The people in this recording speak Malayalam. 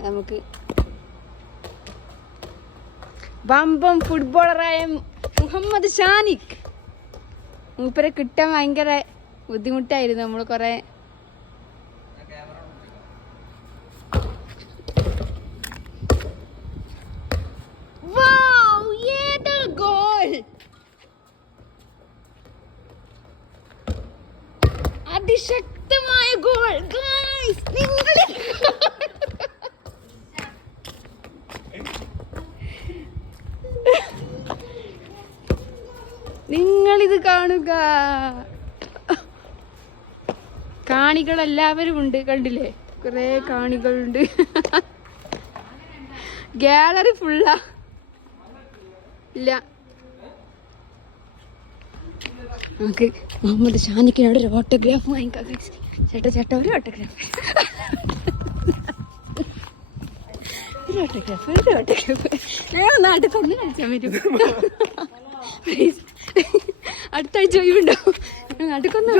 നമുക്ക് ബമ്പം ഫുട്ബോളറായ മുഹമ്മദ് ഷാനിഖ് മൂപ്പരെ കിട്ടാൻ ഭയങ്കര ബുദ്ധിമുട്ടായിരുന്നു. നമ്മൾ കൊറേ? അതിശക്തമായ ഗോൾ നിങ്ങൾ നിങ്ങളിത് കാണുക. കാണികൾ എല്ലാവരും ഉണ്ട് കണ്ടില്ലേ? കുറെ കാണികളുണ്ട്. ഗാലറി ഫുള്ളാ. ഇല്ല. നമുക്ക് മുഹമ്മദ് ഷാനിക്കിനോട് ഒരു ഓട്ടോഗ്രാഫ് വാങ്ങിക്കാം. ചേട്ടാ ചേട്ടാ ഒരു ഓട്ടോഗ്രാഫ് ഒരു ഓട്ടോഗ്രാഫ് ഒരു ഓട്ടോഗ്രാഫ് ഞാൻ നാട്ടിൽ തന്നെ കളിച്ചാൽ പറ്റും Please. അടുത്ത ആഴ്ച ഒഴിവുണ്ടോ നാട്ടിൽ കൊന്നു